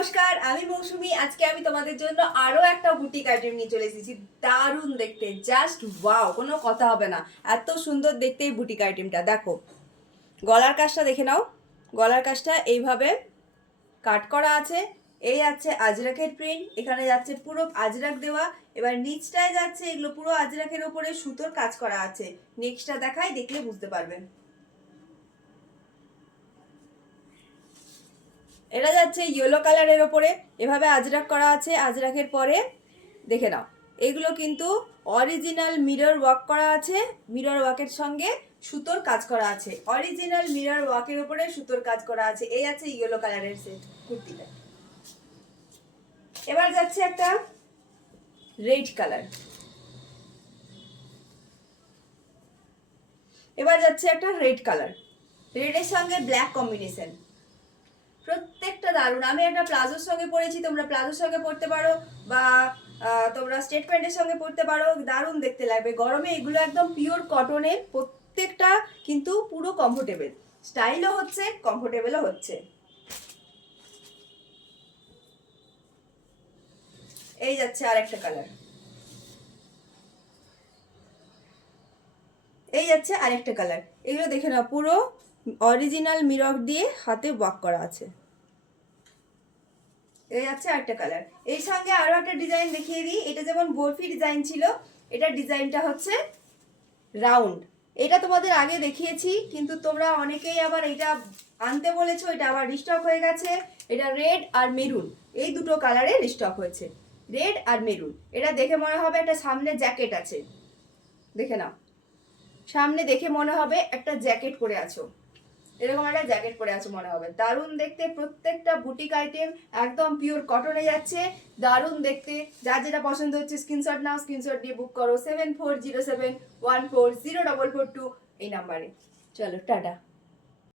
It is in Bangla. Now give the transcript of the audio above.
নমস্কার, আমি মৌসুমি। আজকে আমি তোমাদের জন্য আরো একটা বুটিক আইটেম নিয়ে চলে এসেছি। দারুণ দেখতে, জাস্ট ওয়াও, কোনো কথা হবে না। এত সুন্দর দেখতে এই বুটিক আইটেমটা। দেখো গলার কাজটা দেখে নাও। গলার কাজটা এইভাবে কাট করা আছে। এই আছে আজরাকের প্রিন্ট, এখানে যাচ্ছে পুরো আজরাক দেওয়া। এবার নিচটায় যাচ্ছে এগুলো পুরো আজরাকের ওপরে সুতোর কাজ করা আছে। নেক্সটটা দেখাই, দেখলে বুঝতে পারবেন। এটা যাচ্ছে ইয়েলো কালারের ওপরে, এভাবে আজরাক করা আছে। আজরাকের পরে দেখে নাও, এগুলো কিন্তু অরিজিনাল মিরর ওয়ার্ক করা আছে। মিরর ওয়ার্কের সঙ্গে সুতোর কাজ করা আছে। অরিজিনাল মিরর ওয়ার্কের উপরে সুতোর কাজ করা আছে। এই আছে ইয়েলো কালারের সেট কুর্তিটা। এবার যাচ্ছে একটা রেড কালার। এবার যাচ্ছে একটা রেড কালার, রেডের সঙ্গে ব্ল্যাক কম্বিনেশন। প্রত্যেকটা দারুণ। আমি একটা প্লাজোর সঙ্গে পরেছি, তোমরা প্লাজোর সঙ্গে পরতে পারো বা তোমরা স্টেট প্যান্টের সঙ্গে পরতে পারো। দারুণ দেখতে লাগবে গরমে। এগুলো একদম পিওর কটনের, প্রত্যেকটা কিন্তু পুরো কমফোর্টেবল। স্টাইলও হচ্ছে, কমফোর্টেবলও হচ্ছে। এই যাচ্ছে আরেকটা কালার। এই যাচ্ছে আরেকটা কালার। এগুলো দেখে নাও, পুরো অরিজিনাল মিরর দিয়ে হাতে ওয়ার্ক করা আছে। এই যাচ্ছে আরেকটা কালার। এই সঙ্গে আরো একটা ডিজাইন দেখিয়ে দিই। এটা যেমন বরফি ডিজাইন ছিল, এটা ডিজাইনটা হচ্ছে রাউন্ড। এটা তোমাদের আগে দেখিয়েছি, কিন্তু তোমরা অনেকেই আবার এটা আনতে বলেছো, এটা আবার রিস্টক হয়ে গেছে। এটা রেড আর মেরুন, এই দুটো কালারে রিস্টক হয়েছে, রেড আর মেরুন। এটা দেখে মনে হবে একটা সামনে জ্যাকেট আছে, দেখে নাও। সামনে দেখে মনে হবে একটা জ্যাকেট পরে আছো, এরকম একটা জ্যাকেট পরে আছে মনে হবে। দারুণ দেখতে। প্রত্যেকটা বুটিক আইটেম একদম পিওর কটনে যাচ্ছে। দারুণ দেখতে। যার যেটা পছন্দ হচ্ছে স্ক্রিনশট নাও, স্ক্রিনশট দিয়ে বুক করো 7407140442 এই নাম্বারে। চলো টাটা।